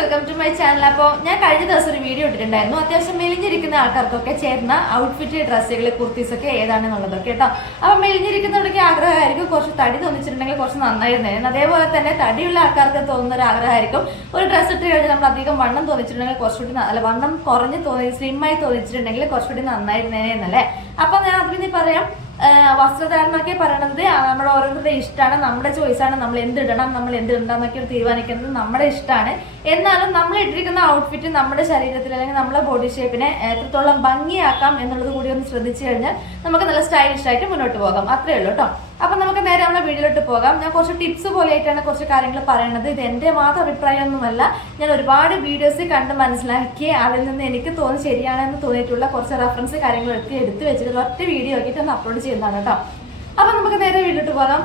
Welcome to my channel അപ്പോൾ ഞാൻ കഴിഞ്ഞ ദിവസം ഒരു വീഡിയോ ഇട്ടിട്ടുണ്ടായിരുന്നു. അത്യാവശ്യം മെലിഞ്ഞിരിക്കുന്ന ആൾക്കാർക്കൊക്കെ ചേർന്ന ഔട്ട്ഫിറ്റ് ഡ്രസ്സുകൾ കുർത്തീസൊക്കെ ഏതാണെന്നുള്ളതൊക്കെ കേട്ടോ. അപ്പോൾ മെലിഞ്ഞിരിക്കുന്നവർക്ക് ആഗ്രഹമായിരിക്കും. കുറച്ച് തടി തോന്നിച്ചിട്ടുണ്ടെങ്കിൽ കുറച്ച് നന്നായിരുന്നേ. അതേപോലെ തന്നെ തടിയുള്ള ആൾക്കാർക്ക് തോന്നുന്ന ഒരു ആഗ്രഹമായിരിക്കും ഒരു ഡ്രസ്സ് ഇട്ട് കഴിഞ്ഞാൽ നമ്മൾ അധികം വണ്ണം തോന്നിച്ചിട്ടുണ്ടെങ്കിൽ കുറച്ചുകൂടി അല്ല വണ്ണം കുറഞ്ഞ് തോന്നി സ്ലിമ്മായി തോന്നിച്ചിട്ടുണ്ടെങ്കിൽ കുറച്ചുകൂടി നന്നായിരുന്നേനെ എന്നല്ലേ? അപ്പോൾ ഞാൻ അതിന് പറയാം. വസ്ത്രധാരണമൊക്കെ പറയണത് നമ്മുടെ ഓരോരുത്തരുടെ ഇഷ്ടമാണ്. നമ്മുടെ ചോയ്സാണ് നമ്മൾ എന്ത് ഇടണം നമ്മൾ എന്ത് ഇടണമെന്നൊക്കെ തീരുമാനിക്കുന്നത് നമ്മുടെ ഇഷ്ടമാണ്. എന്നാലും നമ്മൾ ഇട്ടിരിക്കുന്ന ഔട്ട്ഫിറ്റ് നമ്മുടെ ശരീരത്തിൽ അല്ലെങ്കിൽ നമ്മുടെ ബോഡി ഷേപ്പിനെ എത്രത്തോളം ഭംഗിയാക്കാം എന്നുള്ളത് കൂടി ഒന്ന് ശ്രദ്ധിച്ചു കഴിഞ്ഞാൽ നമുക്ക് നല്ല സ്റ്റൈലിഷ് ആയിട്ട് മുന്നോട്ട് പോകാം. അത്രയേ ഉള്ളൂ കേട്ടോ അപ്പൊ നമുക്ക് നേരെ നമ്മുടെ വീഡിയോയിലോട്ട് പോകാം. ഞാൻ കുറച്ച് ടിപ്സ് പോലെയായിട്ടാണ് കുറച്ച് കാര്യങ്ങൾ പറയുന്നത് ഇത് എന്റെ മാത്രം അഭിപ്രായമൊന്നുമല്ല. ഞാൻ ഒരുപാട് വീഡിയോസ് കണ്ട് മനസ്സിലാക്കി അതിൽ നിന്ന് എനിക്ക് തോന്നി ശരിയാണെന്ന് തോന്നിയിട്ടുള്ള കുറച്ച് റെഫറൻസ് കാര്യങ്ങളൊക്കെ എടുത്തു വെച്ചിട്ട് ഒറ്റ വീഡിയോ ആക്കിയിട്ട് ഒന്ന് അപ്ലോഡ് ചെയ്യുന്നതാണ് കേട്ടോ. അപ്പൊ നമുക്ക് നേരെ വീഡിയോട്ട് പോകാം.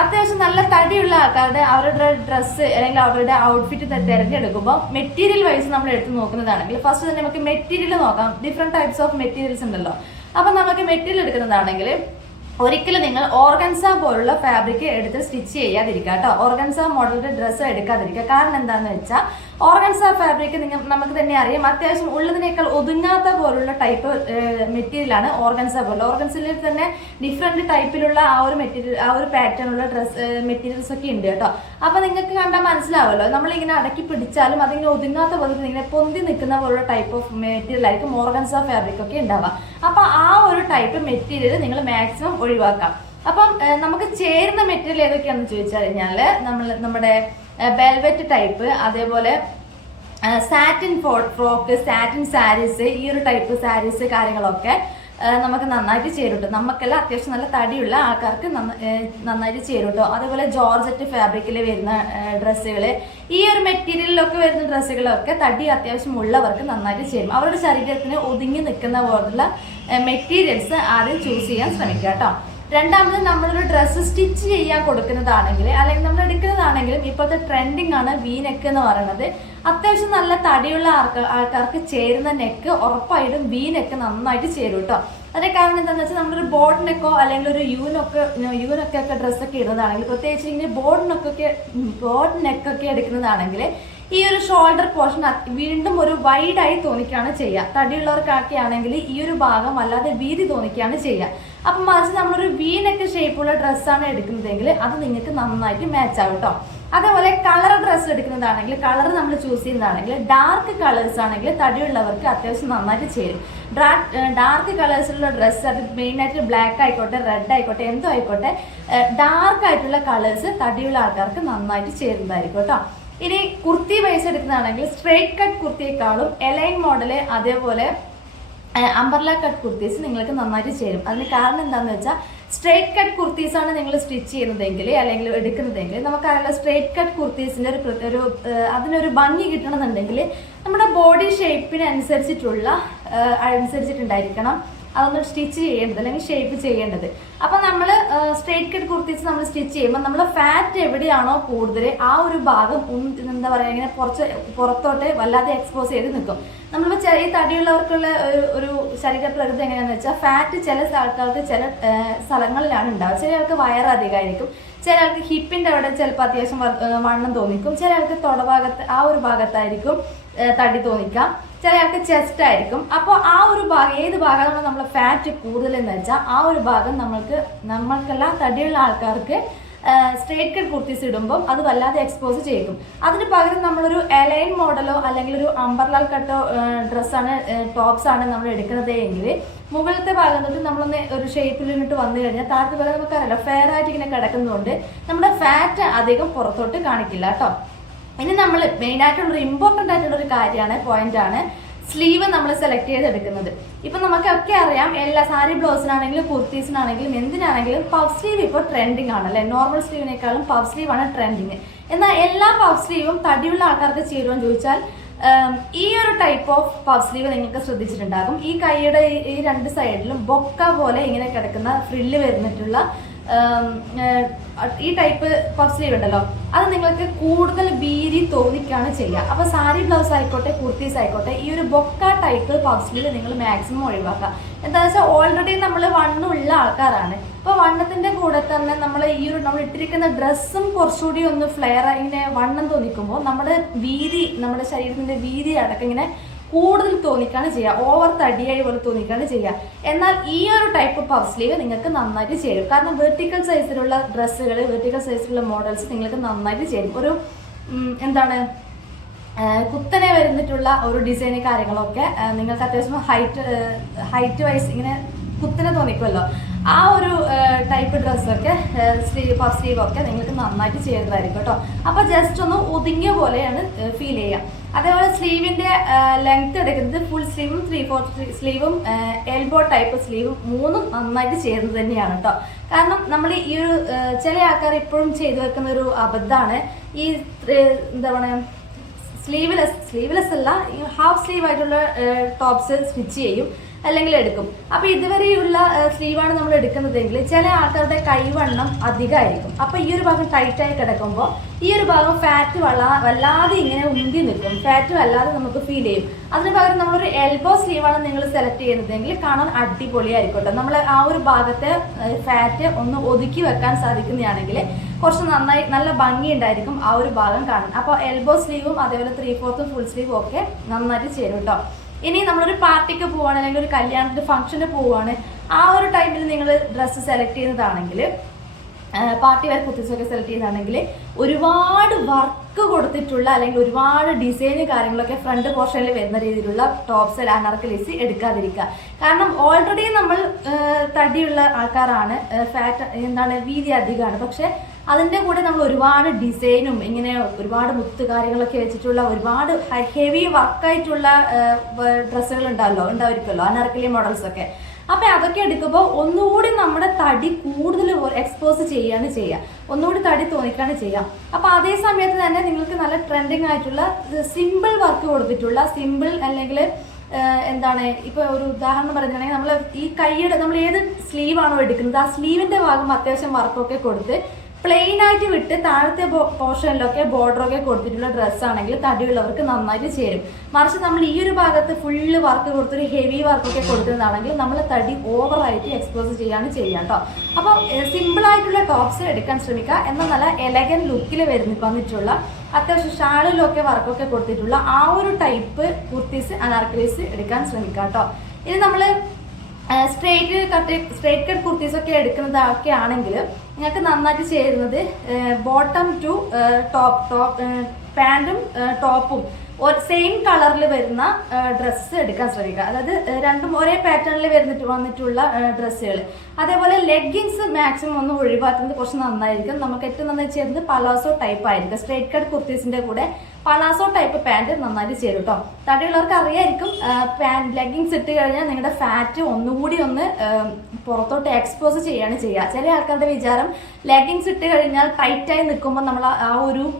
അത്യാവശ്യം നല്ല തടിയുള്ള ആൾക്കാരുടെ അവരുടെ ഡ്രസ്സ് അല്ലെങ്കിൽ അവരുടെ ഔട്ട്ഫിറ്റ് തിരഞ്ഞെടുക്കുമ്പോൾ മെറ്റീരിയൽ വൈസ് നമ്മൾ എടുത്ത് നോക്കുന്നതാണെങ്കിൽ ഫസ്റ്റ് തന്നെ നമുക്ക് മെറ്റീരിയൽ നോക്കാം. ഡിഫറെന്റ് ടൈപ്സ് ഓഫ് മെറ്റീരിയൽസ് ഉണ്ടല്ലോ. അപ്പൊ നമുക്ക് മെറ്റീരിയൽ എടുക്കുന്നതാണെങ്കിൽ ഒരിക്കലും നിങ്ങൾ ഓർഗൻസ പോലുള്ള ഫാബ്രിക് എടുത്ത് സ്റ്റിച്ച് ചെയ്യാതിരിക്കുക കേട്ടോ. ഓർഗൻസ മോഡലിന്റെ ഡ്രസ്സ് എടുക്കാതിരിക്കുക. കാരണം എന്താണെന്ന് വെച്ചാൽ ഓർഗൻസ ഫാബ്രിക് നിങ്ങൾ നമുക്ക് തന്നെ അറിയാം. അത്യാവശ്യം ഉള്ളതിനേക്കാൾ ഒതുങ്ങാത്ത പോലുള്ള ടൈപ്പ് മെറ്റീരിയലാണ് ഓർഗൻസ പോലെ. ഓർഗൻസിൽ തന്നെ ഡിഫറെന്റ് ടൈപ്പിലുള്ള ആ ഒരു മെറ്റീരിയൽ ആ ഒരു പാറ്റേൺ ഉള്ള ഡ്രസ് മെറ്റീരിയൽസ് ഒക്കെ ഉണ്ട് കേട്ടോ. അപ്പോൾ നിങ്ങൾക്ക് കണ്ടാൽ മനസ്സിലാവുമല്ലോ നമ്മളിങ്ങനെ അടക്കി പിടിച്ചാലും അതിങ്ങനെ ഒതുങ്ങാത്ത പോലെ ഇങ്ങനെ പൊന്തി നിൽക്കുന്ന പോലുള്ള ടൈപ്പ് ഓഫ് മെറ്റീരിയൽ ആയിരിക്കും ഓർഗൻസ ഫാബ്രിക് ഒക്കെ ഉണ്ടാവുക. അപ്പോൾ ആ ഒരു ടൈപ്പ് മെറ്റീരിയൽ നിങ്ങൾ മാക്സിമം ഒഴിവാക്കാം. അപ്പം നമുക്ക് ചേരുന്ന മെറ്റീരിയൽ ഏതൊക്കെയാണെന്ന് ചോദിച്ചു കഴിഞ്ഞാൽ നമ്മൾ നമ്മുടെ വെൽവെറ്റ് ടൈപ്പ് അതേപോലെ സാറ്റിൻ ഫ്രോക്ക് സാറ്റിൻ സാരീസ് ഈ ഒരു ടൈപ്പ് സാരീസ് കാര്യങ്ങളൊക്കെ നമുക്ക് നന്നായിട്ട് ചേരുട്ടോ നമുക്കെല്ലാം അത്യാവശ്യം നല്ല തടിയുള്ള ആൾക്കാർക്ക് നന്നായിട്ട് ചേരുട്ടോ അതേപോലെ ജോർജറ്റ് ഫാബ്രിക്കിൽ വരുന്ന ഡ്രസ്സുകൾ ഈ ഒരു മെറ്റീരിയലിലൊക്കെ വരുന്ന ഡ്രസ്സുകളൊക്കെ തടി അത്യാവശ്യം ഉള്ളവർക്ക് നന്നായിട്ട് ചേരും അവരുടെ ശരീരത്തിന് ഒതുങ്ങി നിൽക്കുന്ന പോലുള്ള മെറ്റീരിയൽസ് ആദ്യം ചൂസ് ചെയ്യാൻ ശ്രമിക്കുക കേട്ടോ. രണ്ടാമത് നമ്മളൊരു ഡ്രസ്സ് സ്റ്റിച്ച് ചെയ്യാൻ കൊടുക്കുന്നതാണെങ്കിൽ അല്ലെങ്കിൽ നമ്മൾ എടുക്കുന്നതാണെങ്കിലും ഇപ്പോഴത്തെ ട്രെൻഡിങ് ആണ് വി നെക്ക് എന്ന് പറയുന്നത്. അത്യാവശ്യം നല്ല തടിയുള്ള ആൾക്ക് ആൾക്കാർക്ക് ചേരുന്ന നെക്ക് ഉറപ്പായിട്ടും വി നെക്ക് നന്നായിട്ട് ചേരും കേട്ടോ അതിന്റെ കാരണം എന്താണെന്ന് വെച്ചാൽ നമ്മളൊരു ബോർഡ് നെക്കോ അല്ലെങ്കിൽ ഒരു യൂനൊക്കെ യൂനൊക്കെ ഒക്കെ ഡ്രസ്സൊക്കെ ഇടുന്നതാണെങ്കിൽ പ്രത്യേകിച്ച് ഇങ്ങനെ ബോർഡ് നെക്കൊക്കെ ബോർഡ് നെക്കൊക്കെ എടുക്കുന്നതാണെങ്കിൽ ഈ ഒരു ഷോൾഡർ പോർഷൻ വീണ്ടും ഒരു വൈഡായി തോന്നിക്കുകയാണ് ചെയ്യുക. തടിയുള്ളവർക്കൊക്കെ ആണെങ്കിൽ ഈ ഒരു ഭാഗം അല്ലാതെ വീതി തോന്നിക്കുകയാണ് ചെയ്യുക. അപ്പം മറിച്ച് നമ്മളൊരു വീനക്ക് നെക്ക് ഷേപ്പുള്ള ഡ്രസ്സാണ് എടുക്കുന്നതെങ്കിൽ അത് നിങ്ങൾക്ക് നന്നായിട്ട് മാച്ച് ആവും കേട്ടോ അതേപോലെ കളർ ഡ്രസ്സ് എടുക്കുന്നതാണെങ്കിൽ കളർ നമ്മൾ ചൂസ് ചെയ്യുന്നതാണെങ്കിൽ ഡാർക്ക് കളേഴ്സ് ആണെങ്കിൽ തടിയുള്ളവർക്ക് അത്യാവശ്യം നന്നായിട്ട് ചേരും. ഡാർക്ക് കളേഴ്സിലുള്ള ഡ്രസ്സ് അത് മെയിനായിട്ട് ബ്ലാക്ക് ആയിക്കോട്ടെ റെഡ് ആയിക്കോട്ടെ എന്തോ ആയിക്കോട്ടെ ഡാർക്ക് ആയിട്ടുള്ള കളേഴ്സ് തടിയുള്ള ആൾക്കാർക്ക് നന്നായിട്ട് ചേരുന്നതായിരിക്കും കേട്ടോ ഇനി കുർത്തി വൈസ് എടുക്കുന്നതാണെങ്കിൽ സ്ട്രേറ്റ് കട്ട് കുർത്തിയേക്കാളും എലൈൻ മോഡൽ അതേപോലെ അംബർല കട്ട് കുർത്തീസ് നിങ്ങൾക്ക് നന്നായിട്ട് ചേരും. അതിന് കാരണം എന്താണെന്ന് വെച്ചാൽ സ്ട്രേറ്റ് കട്ട് കുർത്തീസാണ് നിങ്ങൾ സ്റ്റിച്ച് ചെയ്യുന്നതെങ്കിൽ അല്ലെങ്കിൽ എടുക്കുന്നതെങ്കിൽ നമുക്കറിയാലോ സ്ട്രേറ്റ് കട്ട് കുർത്തീസിന്റെ ഒരു ഒരു അതിനൊരു ഭംഗി കിട്ടണമെന്നുണ്ടെങ്കിൽ നമ്മുടെ ബോഡി ഷേപ്പിനനുസരിച്ചിട്ടുള്ള അനുസരിച്ചിട്ടുണ്ടായിരിക്കണം. അതൊന്ന് സ്റ്റിച്ച് ചെയ്യേണ്ടത് അല്ലെങ്കിൽ ഷേപ്പ് ചെയ്യേണ്ടത്. അപ്പം നമ്മൾ സ്ട്രേറ്റ് കട്ട് കുർത്തീസ് നമ്മൾ സ്റ്റിച്ച് ചെയ്യുമ്പോൾ നമ്മൾ ഫാറ്റ് എവിടെയാണോ കൂടുതൽ ആ ഒരു ഭാഗം എന്താ പറയുക ഇങ്ങനെ കുറച്ച് പുറത്തോട്ട് വല്ലാതെ എക്സ്പോസ് ചെയ്ത് നിൽക്കും. നമ്മളിപ്പോൾ ചെറിയ തടിയുള്ളവർക്കുള്ള ഒരു ഒരു ശരീര പ്രകൃതി എങ്ങനെയാണെന്ന് വെച്ചാൽ ഫാറ്റ് ചില ആൾക്കാർക്ക് ചില സ്ഥലങ്ങളിലാണ് ഉണ്ടാവുക. ചില ആൾക്ക് വയറ് അധികമായിരിക്കും. ചില ആൾക്ക് ഹിപ്പിന്റെ അവിടെ ചിലപ്പോൾ അത്യാവശ്യം വണ്ണം തോന്നിക്കും. ചില ആൾക്ക് തൊടഭാഗത്ത് ആ ഒരു ഭാഗത്തായിരിക്കും തടി തോന്നിക്കാം ചില ആൾക്ക് ചെസ്റ്റ് ആയിരിക്കും. അപ്പോൾ ആ ഒരു ഭാഗം ഏത് ഭാഗമാണ് നമ്മൾ ഫാറ്റ് കൂടുതലെന്ന് വെച്ചാൽ ആ ഒരു ഭാഗം നമ്മൾക്ക് നമ്മൾക്കെല്ലാം തടിയുള്ള ആൾക്കാർക്ക് സ്ട്രേറ്റ് കട്ട് കുർത്തീസ് ഇടുമ്പോൾ അത് വല്ലാതെ എക്സ്പോസ് ചെയ്യും അതിന് പകരം നമ്മളൊരു എലൈൻ മോഡലോ അല്ലെങ്കിൽ ഒരു അമ്പർലാൽ കട്ടോ ഡ്രസ്സാണ് ടോപ്സാണ് നമ്മൾ എടുക്കുന്നത് എങ്കിൽ മുകളിലത്തെ ഭാഗം തൊട്ട് നമ്മളൊന്ന് ഒരു ഷേപ്പിൽ നിന്നിട്ട് വന്നു കഴിഞ്ഞാൽ താഴത്തെ ഭാഗം നമുക്കറിയാലോ ഫെയർ ആയിട്ട് ഇങ്ങനെ കിടക്കുന്നതുകൊണ്ട് നമ്മുടെ ഫാറ്റ് അധികം പുറത്തോട്ട് കാണിക്കില്ല കേട്ടോ. ഇനി നമ്മൾ മെയിൻ ആയിട്ടുള്ള ഒരു ഇമ്പോർട്ടന്റ് ആയിട്ടുള്ള ഒരു കാര്യമാണ് ആണ് സ്ലീവ് നമ്മൾ സെലക്ട് ചെയ്തെടുക്കുന്നത്. ഇപ്പൊ നമുക്കൊക്കെ അറിയാം എല്ലാ സാരി ബ്ലൗസിനാണെങ്കിലും കുർത്തീസിനാണെങ്കിലും എന്തിനാണെങ്കിലും പഫ് സ്ലീവ് ഇപ്പോൾ ട്രെൻഡിങ് ആണ് അല്ലെ? നോർമൽ സ്ലീവിനേക്കാളും പഫ് സ്ലീവ് ആണ് ട്രെൻഡിങ് എന്നാൽ എല്ലാ പഫ് സ്ലീവും തടിയുള്ള ആൾക്കാർക്ക് ചേരുമെന്ന് ചോദിച്ചാൽ ഈ ഒരു ടൈപ്പ് ഓഫ് പഫ് സ്ലീവ് നിങ്ങൾക്ക് ശ്രദ്ധിച്ചിട്ടുണ്ടാകും. ഈ കൈയുടെ ഈ- രണ്ട് സൈഡിലും ബൊക്ക പോലെ ഇങ്ങനെ കിടക്കുന്ന ഫ്രില്ല് വരുന്നിട്ടുള്ള ഈ ടൈപ്പ് പഫ് സ്ലീവ് ഉണ്ടല്ലോ. അത് നിങ്ങൾക്ക് കൂടുതൽ വീതി തോന്നിക്കാണ് ചെയ്യുക. അപ്പോൾ സാരി ബ്ലൗസ് ആയിക്കോട്ടെ കുർത്തീസ് ആയിക്കോട്ടെ ഈ ഒരു ബൊക്ക ടൈപ്പ് പഫ് സ്ലീവ് നിങ്ങൾ മാക്സിമം ഒഴിവാക്കുക. എന്താ വെച്ചാൽ ഓൾറെഡി നമ്മൾ വണ്ണുള്ള ആൾക്കാരാണ്. അപ്പോൾ വണ്ണത്തിന്റെ കൂടെ തന്നെ നമ്മൾ ഈ ഒരു നമ്മൾ ഇട്ടിരിക്കുന്ന ഡ്രസ്സും കുറച്ചുകൂടി ഒന്ന് ഫ്ലെയർ ഇങ്ങനെ വണ്ണം തോന്നിക്കുമ്പോൾ നമ്മുടെ വീതി നമ്മുടെ ശരീരത്തിന്റെ വീതി അടക്കം ഇങ്ങനെ കൂടുതൽ തോന്നിക്കാണ് ചെയ്യുക. ഓവർ തടിയായി പോലെ തോന്നിക്കാണ് ചെയ്യുക. എന്നാൽ ഈ ഒരു ടൈപ്പ് പഫ് സ്ലീവ് നിങ്ങൾക്ക് നന്നായിട്ട് ചേരും കാരണം വെർട്ടിക്കൽ സൈസിലുള്ള ഡ്രസ്സുകൾ വെർട്ടിക്കൽ സൈസിലുള്ള മോഡൽസ് നിങ്ങൾക്ക് നന്നായിട്ട് ചേരും ഒരു എന്താണ് കുത്തനെ വരുന്നിട്ടുള്ള ഒരു ഡിസൈന് കാര്യങ്ങളൊക്കെ നിങ്ങൾക്ക് അത്യാവശ്യം ഹൈറ്റ് ഹൈറ്റ് വൈസ് ഇങ്ങനെ കുത്തനെ തോന്നിക്കുമല്ലോ. ആ ഒരു ടൈപ്പ് ഡ്രസ്സൊക്കെ സ്ലീവ് പഫ് സ്ലീവൊക്കെ നിങ്ങൾക്ക് നന്നായിട്ട് ചേരുന്നതായിരിക്കും കേട്ടോ. അപ്പോൾ ജസ്റ്റ് ഒന്ന് ഒതുങ്ങിയ പോലെയാണ് ഫീൽ ചെയ്യുക. അതേപോലെ സ്ലീവിന്റെ ലെങ്ത് എടുക്കുന്നത് ഫുൾ സ്ലീവും ത്രീ ഫോർത്ത് സ്ലീവും എൽബോ ടൈപ്പ് സ്ലീവും മൂന്നും നന്നായിട്ട് ചേർന്ന് തന്നെയാണ് കേട്ടോ കാരണം നമ്മൾ ഈ ഒരു ചില ആൾക്കാർ ഇപ്പോഴും ചെയ്തു വെക്കുന്ന ഒരു അബദ്ധമാണ്. ഈ എന്താ പറയുക സ്ലീവ്ലെസ് സ്ലീവ്ലെസ് അല്ല ഹാഫ് സ്ലീവ് ആയിട്ടുള്ള ടോപ്സ് സ്റ്റിച്ച് ചെയ്യും. അല്ലെങ്കിൽ എടുക്കും. അപ്പോൾ ഇതുവരെയുള്ള സ്ലീവാണ് നമ്മൾ എടുക്കുന്നതെങ്കിൽ ചില ആൾക്കാരുടെ കൈവണ്ണം അധികമായിരിക്കും. അപ്പോൾ ഈ ഒരു ഭാഗം ടൈറ്റായി കിടക്കുമ്പോൾ ഈ ഒരു ഭാഗം ഫാറ്റ് വല്ലാ വല്ലാതെ ഇങ്ങനെ ഉന്തി നിൽക്കും. ഫാറ്റ് വല്ലാതെ നമുക്ക് ഫീൽ ചെയ്യും. അതിന് പകരം നമ്മളൊരു എൽബോ സ്ലീവാണ് നിങ്ങൾ സെലക്ട് ചെയ്യുന്നതെങ്കിൽ കാണാൻ അടിപൊളിയായിരിക്കട്ടെ. കേട്ടോ നമ്മൾ ആ ഒരു ഭാഗത്തെ ഫാറ്റ് ഒന്ന് ഒതുക്കി വെക്കാൻ സാധിക്കുന്നതാണെങ്കിൽ കുറച്ച് നന്നായി നല്ല ഭംഗി ഉണ്ടായിരിക്കും ആ ഒരു ഭാഗം കാണാൻ. അപ്പോൾ എൽബോ സ്ലീവും അതേപോലെ ത്രീ ഫോർത്തും ഫുൾ സ്ലീവും ഒക്കെ നന്നായിട്ട് ചേരും കേട്ടോ ഇനി നമ്മളൊരു പാർട്ടിക്ക് പോവാണ് അല്ലെങ്കിൽ ഒരു കല്യാണത്തിന് ഫംഗ്ഷന് പോവാണ് ആ ഒരു ടൈമിൽ നിങ്ങൾ ഡ്രസ്സ് സെലക്ട് ചെയ്യുന്നതാണെങ്കിൽ പാർട്ടി വെയർ കുർത്തീസൊക്കെ സെലക്ട് ചെയ്യുന്നതാണെങ്കിൽ ഒരുപാട് വർക്ക് കൊടുത്തിട്ടുള്ള അല്ലെങ്കിൽ ഒരുപാട് ഡിസൈന് കാര്യങ്ങളൊക്കെ ഫ്രണ്ട് പോർഷനിൽ വരുന്ന രീതിയിലുള്ള ടോപ്സ് അനാർക്കലീസ് എടുക്കാതിരിക്കുക. കാരണം ഓൾറെഡി നമ്മൾ തടിയുള്ള ആൾക്കാരാണ് ഫാറ്റ് എന്താണ് വീതി അധികമാണ്. പക്ഷെ അതിന്റെ കൂടെ നമ്മൾ ഒരുപാട് ഡിസൈനും ഇങ്ങനെ ഒരുപാട് മുത്ത് കാര്യങ്ങളൊക്കെ വെച്ചിട്ടുള്ള ഒരുപാട് ഹെവി വർക്കായിട്ടുള്ള ഡ്രസ്സുകൾ ഉണ്ടാവല്ലോ അനർക്കലി മോഡൽസ് ഒക്കെ. അപ്പൊ അതൊക്കെ എടുക്കുമ്പോൾ ഒന്നുകൂടി നമ്മുടെ തടി കൂടുതൽ എക്സ്പോസ് ചെയ്യാണ് ചെയ്യുക ഒന്നുകൂടി തടി തോന്നിക്കാണ് ചെയ്യുക അപ്പൊ അതേ സമയത്ത് തന്നെ നിങ്ങൾക്ക് നല്ല ട്രെൻഡിങ് ആയിട്ടുള്ള സിമ്പിൾ വർക്ക് കൊടുത്തിട്ടുള്ള സിമ്പിൾ അല്ലെങ്കിൽ എന്താണ് ഇപ്പൊ ഒരു ഉദാഹരണം പറയുകയാണെങ്കിൽ നമ്മൾ ഈ കൈയുടെ നമ്മൾ ഏത് സ്ലീവാണോ എടുക്കുന്നത് ആ സ്ലീവിന്റെ ഭാഗം അത്യാവശ്യം വർക്കൊക്കെ കൊടുത്ത് പ്ലെയിൻ ആയിട്ട് വിട്ട് താഴത്തെ പോർഷനിലൊക്കെ ബോർഡറൊക്കെ കൊടുത്തിട്ടുള്ള ഡ്രസ്സ് ആണെങ്കിൽ തടിയുള്ളവർക്ക് നന്നായിട്ട് ചേരും. മറിച്ച് നമ്മൾ ഈ ഒരു ഭാഗത്ത് ഫുള്ള് വർക്ക് കൊടുത്തൊരു ഹെവി വർക്കൊക്കെ കൊടുക്കുന്നതാണെങ്കിൽ നമ്മൾ തടി ഓവറായിട്ട് എക്സ്പോസ് ചെയ്യാണ് ചെയ്യുക കേട്ടോ അപ്പോൾ സിമ്പിൾ ആയിട്ടുള്ള ടോപ്സ് എടുക്കാൻ ശ്രമിക്കുക. എന്നാൽ നല്ല എലഗൻ ലുക്കിൽ വരുന്ന വന്നിട്ടുള്ള അത്യാവശ്യം ഷാളിലൊക്കെ വർക്കൊക്കെ കൊടുത്തിട്ടുള്ള ആ ഒരു ടൈപ്പ് കുർത്തീസ് അനാർക്കലീസ് എടുക്കാൻ ശ്രമിക്കുക കേട്ടോ ഇനി നമ്മൾ straight cut straight cut kurtis ഒക്കെ എടുക്കുന്നതൊക്കെ ആണെങ്കിൽ നിങ്ങൾക്ക് നന്നായിട്ട് ചേരുന്നത് ബോട്ടം ടു ടോപ്പ് ടോപ്പ് പാന്റും ടോപ്പും സെയിം കളറിൽ വരുന്ന ഡ്രസ്സ് എടുക്കാൻ ശ്രമിക്കുക. അതായത് രണ്ടും ഒരേ പാറ്റേണിൽ വരുന്നിട്ട് വന്നിട്ടുള്ള ഡ്രസ്സുകൾ അതേപോലെ ലെഗിങ്സ് മാക്സിമം ഒന്ന് ഒഴിവാക്കുന്നത് കുറച്ച് നന്നായിരിക്കും. നമുക്ക് ഏറ്റവും നന്നായി ചേരുന്നത് പലാസോ ടൈപ്പ് ആയിരിക്കും. സ്ട്രേറ്റ് കട്ട് കുർത്തീസിന്റെ കൂടെ പലാസോ ടൈപ്പ് പാന്റ് നന്നായിട്ട് ചേരും കേട്ടോ തടിയുള്ളവർക്ക് അറിയായിരിക്കും ലെഗിങ്സ് ഇട്ട് കഴിഞ്ഞാൽ നിങ്ങളുടെ ഫാറ്റ് ഒന്നുകൂടി ഒന്ന് പുറത്തോട്ട് എക്സ്പോസ് ചെയ്യാണ് ചെയ്യുക. ചില ആൾക്കാരുടെ വിചാരം ലെഗിങ്സ് ഇട്ട് കഴിഞ്ഞാൽ ടൈറ്റായി നിൽക്കുമ്പോൾ നമ്മൾ ആ- ഒരു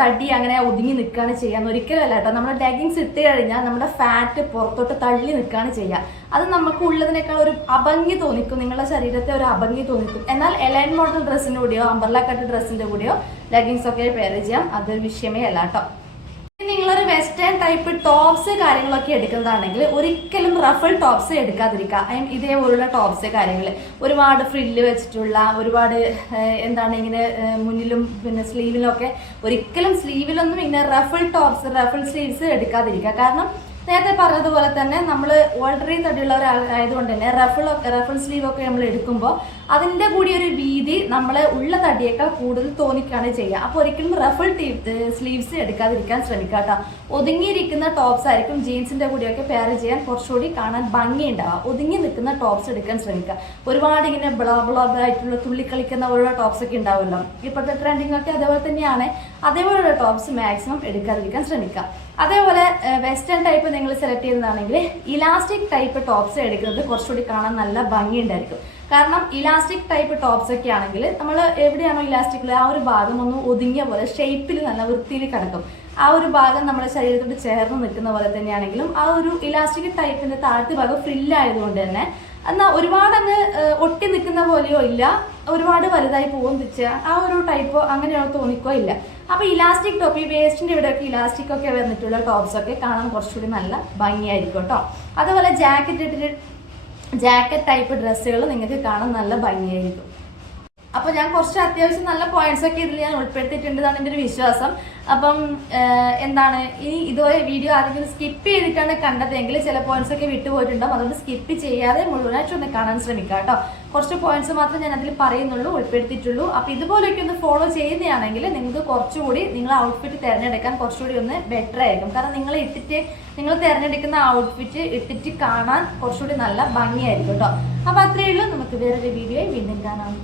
തടി അങ്ങനെ ഒതുങ്ങി നിൽക്കുകയാണ് ചെയ്യാന്ന് ഒരിക്കലല്ല കേട്ടോ. നമ്മൾ ലെഗിങ്സ് ഇട്ട് കഴിഞ്ഞാൽ നമ്മുടെ ഫാറ്റ് പുറത്തോട്ട് തള്ളി നിൽക്കുകയാണ് ചെയ്യുക. അത് നമുക്ക് ഉള്ളതിനേക്കാൾ ഒരു അഭംഗി തോന്നിക്കും. നിങ്ങളുടെ ശരീരത്തെ ഒരു അഭംഗി തോന്നിക്കും. എന്നാൽ എലൈൻ മോഡൽ ഡ്രസ്സിന്റെ കൂടെയോ അമ്പർല കട്ട് ഡ്രസ്സിന്റെ കൂടെയോ ലെഗിങ്സ് ഒക്കെ പെയർ ചെയ്യാം. അതൊരു വിഷയമേ അല്ല കേട്ടോ. നിങ്ങളൊരു വെസ്റ്റേൺ ടൈപ്പ് ടോപ്സ് കാര്യങ്ങളൊക്കെ എടുക്കുന്നതാണെങ്കിൽ ഒരിക്കലും റഫിൾ ടോപ്സ് എടുക്കാതിരിക്കുക. ഐ മീൻ ഇതേപോലുള്ള ടോപ്സ് കാര്യങ്ങൾ ഒരുപാട് ഫ്രില്ല് വെച്ചിട്ടുള്ള ഒരുപാട് എന്താണ് ഇങ്ങനെ മുന്നിലും പിന്നെ സ്ലീവിലും ഒക്കെ ഒരിക്കലും സ്ലീവിലൊന്നും ഇങ്ങനെ റഫിൾ ടോപ്സ് റഫിൾ സ്ലീവ്സ് എടുക്കാതിരിക്കുക. കാരണം നേരത്തെ പറഞ്ഞതുപോലെ തന്നെ നമ്മൾ ഓൾറെഡി തടിയുള്ള ഒരാളായതുകൊണ്ട് തന്നെ റഫിൾ റഫിൾ സ്ലീവ് ഒക്കെ നമ്മൾ എടുക്കുമ്പോൾ അതിന്റെ കൂടി ഒരു വീതി നമ്മൾ ഉള്ള തടിയേക്കാൾ കൂടുതൽ തോന്നിക്കുകയാണ് ചെയ്യുക അപ്പോൾ ഒരിക്കലും റഫിൾ ടീ സ്ലീവ്സ് എടുക്കാതിരിക്കാൻ ശ്രമിക്കുക കേട്ടോ ഒതുങ്ങിയിരിക്കുന്ന ടോപ്സ് ആയിരിക്കും ജീൻസിന്റെ കൂടിയൊക്കെ പെയർ ചെയ്യാൻ കുറച്ചുകൂടി കാണാൻ ഭംഗി ഉണ്ടാവുക ഒതുങ്ങി നിൽക്കുന്ന ടോപ്സ് എടുക്കാൻ ശ്രമിക്കുക ഒരുപാട് ഇങ്ങനെ ബ്ലോ ബ്ലാ ആയിട്ടുള്ള തുള്ളി കളിക്കുന്ന ഓരോ ടോപ്സ് ഒക്കെ ഉണ്ടാവുമല്ലോ. ഇപ്പോഴത്തെ ട്രെൻഡിങ് ഒക്കെ അതേപോലെ തന്നെയാണ്. അതേപോലെയുള്ള ടോപ്സ് മാക്സിമം എടുക്കാതിരിക്കാൻ ശ്രമിക്കുക അതേപോലെ വെസ്റ്റേൺ ടൈപ്പ് നിങ്ങൾ സെലക്ട് ചെയ്യുന്നതാണെങ്കിൽ ഇലാസ്റ്റിക് ടൈപ്പ് ടോപ്സ് എടുക്കുന്നത് കുറച്ചുകൂടി കാണാൻ നല്ല ഭംഗിയുണ്ടായിരിക്കും. കാരണം ഇലാസ്റ്റിക് ടൈപ്പ് ടോപ്സ് ഒക്കെ ആണെങ്കിൽ നമ്മൾ എവിടെയാണോ ഇലാസ്റ്റിക് ആ ഒരു ഭാഗം ഒന്ന് ഒതുങ്ങിയ പോലെ ഷേപ്പിൽ നല്ല വൃത്തിയിൽ കിടക്കും. ആ ഒരു ഭാഗം നമ്മുടെ ശരീരത്തോട് ചേർന്ന് നിൽക്കുന്ന പോലെ തന്നെയാണെങ്കിലും ആ ഒരു ഇലാസ്റ്റിക് ടൈപ്പിന്റെ താഴത്തെ ഭാഗം ഫ്രില്ലായതുകൊണ്ട് തന്നെ എന്നാൽ ഒരുപാട് അങ്ങ് ഒട്ടി നിൽക്കുന്ന പോലെയോ ഇല്ല. ഒരുപാട് വലുതായി പോകും പോകുന്നിച്ച ആ ഒരു ടൈപ്പോ അങ്ങനെയോ തോന്നിക്കോ ഇല്ല. അപ്പൊ ഇലാസ്റ്റിക് ടോപ്പ് ഈ വേസ്റ്റിന്റെ ഇവിടെയൊക്കെ ഇലാസ്റ്റിക് ഒക്കെ വന്നിട്ടുള്ള ടോപ്സ് ഒക്കെ കാണാൻ കുറച്ചുകൂടി നല്ല ഭംഗിയായിരിക്കും കേട്ടോ. അതുപോലെ ജാക്കറ്റ് ഇട്ടിട്ട് ജാക്കറ്റ് ടൈപ്പ് ഡ്രസ്സുകൾ നിങ്ങൾക്ക് കാണാൻ നല്ല ഭംഗിയായിരിക്കും. അപ്പൊ ഞാൻ കുറച്ച് അത്യാവശ്യം നല്ല പോയിന്റ്സ് ഒക്കെ ഇതിൽ ഞാൻ ഉൾപ്പെടുത്തിയിട്ടുണ്ടെന്നാണ് എന്റെ ഒരു വിശ്വാസം. അപ്പം എന്താണ് ഇനി ഇതുവരെ വീഡിയോ ആരെങ്കിലും സ്കിപ്പ് ചെയ്തിട്ടാണ് കണ്ടതെങ്കിൽ ചില പോയിന്റ്സ് ഒക്കെ വിട്ടുപോയിട്ടുണ്ടാവും. അതുകൊണ്ട് സ്കിപ്പ് ചെയ്യാതെ മുഴുവനായിട്ട് ഒന്ന് കാണാൻ ശ്രമിക്കുക കേട്ടോ. കുറച്ച് പോയിന്റ്സ് മാത്രം ഞാൻ അതിൽ പറയുന്നുള്ളൂ ഉൾപ്പെടുത്തിയിട്ടുള്ളൂ. അപ്പൊ ഇതുപോലെയൊക്കെ ഒന്ന് ഫോളോ ചെയ്യുന്നതാണെങ്കിൽ നിങ്ങൾക്ക് കുറച്ചുകൂടി നിങ്ങൾ ഔട്ട്ഫിറ്റ് തിരഞ്ഞെടുക്കാൻ കുറച്ചുകൂടി ഒന്ന് ബെറ്റർ ആയിരിക്കും. കാരണം നിങ്ങൾ ഇട്ടിട്ട് നിങ്ങൾ തിരഞ്ഞെടുക്കുന്ന ഔട്ട്ഫിറ്റ് ഇട്ടിട്ട് കാണാൻ കുറച്ചുകൂടി നല്ല ഭംഗിയായിരിക്കും കേട്ടോ. അപ്പൊ അത്രയേ ഉള്ളൂ. നമുക്ക് വേറൊരു വീഡിയോയിൽ വീണ്ടും കാണാം.